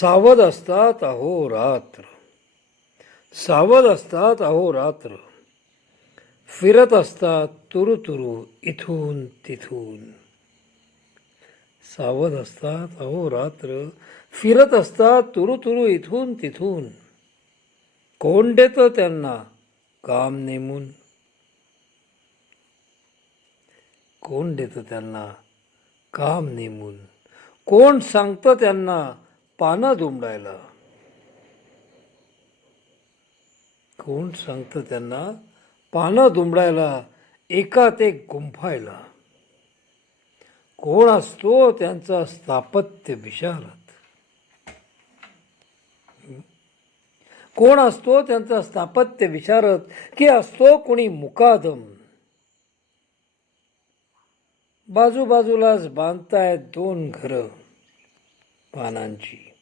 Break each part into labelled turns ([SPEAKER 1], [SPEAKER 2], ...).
[SPEAKER 1] सावध असतात अहो रात्र. सावध असतात अहो रात्र. फिरत असतात तुरु तुरु इथून तिथून. सावध असतात अहो रात्र. फिरत असतात तुरु तुरु इथून तिथून. कोण देतं त्यांना काम नेमून? कोण देतं त्यांना काम नेमून? कोण सांगतं त्यांना पानं दुमडायला. कोण सांगतं त्यांना? पानं दुमडायला एकात एक गुंफायला. कोण असतो त्यांचा स्थापत्य विशारत कोण असतो त्यांचा स्थापत्य विशारत की असतो कोणी मुकादम? बाजूबाजूलाच बांधतायत दोन घरं. पानांची.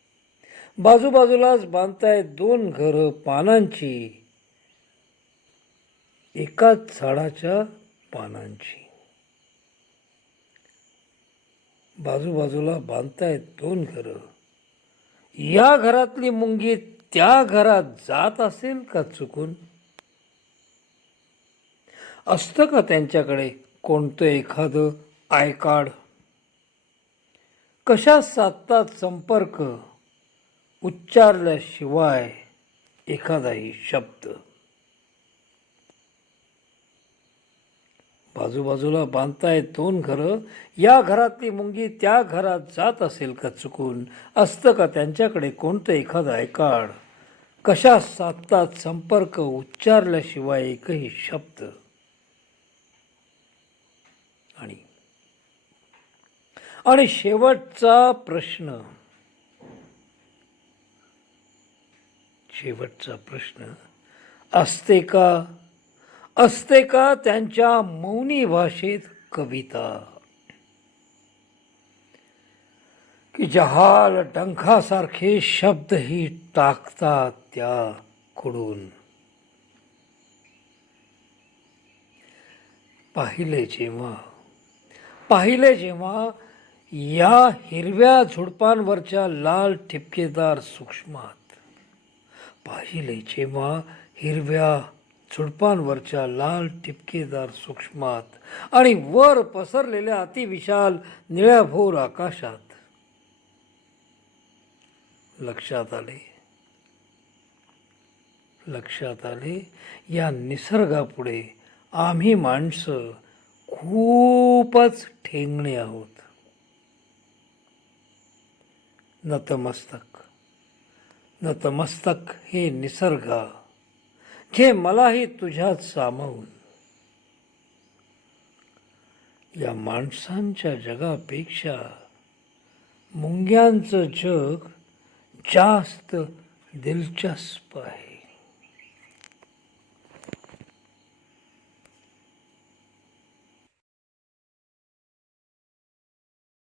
[SPEAKER 1] बाजूबाजूलाच बांधतायत दोन घरं पानांची. एकाच झाडाच्या पानांची. बाजूबाजूला बांधतायत दोन घरं. या घरातली मुंगी त्या घरात जात असेल का चुकून? असतं का त्यांच्याकडे कोणतं एखादं आयकाड कशा साधतात संपर्क? उच्चारल्याशिवाय एखादाही शब्द. बाजूबाजूला बांधतायत दोन घरं. या घरातली मुंगी त्या घरात जात असेल का चुकून? असतं का त्यांच्याकडे कोणतं एखादं आयकाड कशा साधतात संपर्क? उच्चारल्याशिवाय एकही शब्द आणि आणि शेवटचा प्रश्न. शेवटचा प्रश्न. असते का? असते का त्यांच्या मौनी भाषेत कविता? की जहाल डंखासारखे शब्दही टाकतात त्या कडून. पाहिले जेव्हा पाहिले जेव्हा या हिरव्या झुडपांवरच्या लाल ठिपकेदार सूक्ष्मात. पाहिले जेव्हा हिरव्या झुडपांवरच्या लाल ठिपकेदार सूक्ष्मात आणि वर पसरलेल्या अतिविशाल निळ्याभोर आकाशात. लक्षात आले? लक्षात आले? या निसर्गापुढे आम्ही माणसं खूपच ठेंगणे आहोत. नतमस्तक. नतमस्तक हे निसर्गा. जे मलाही तुझ्यात सामावून. या माणसांच्या जगापेक्षा मुंग्यांचं जग जास्त दिलचस्प आहे.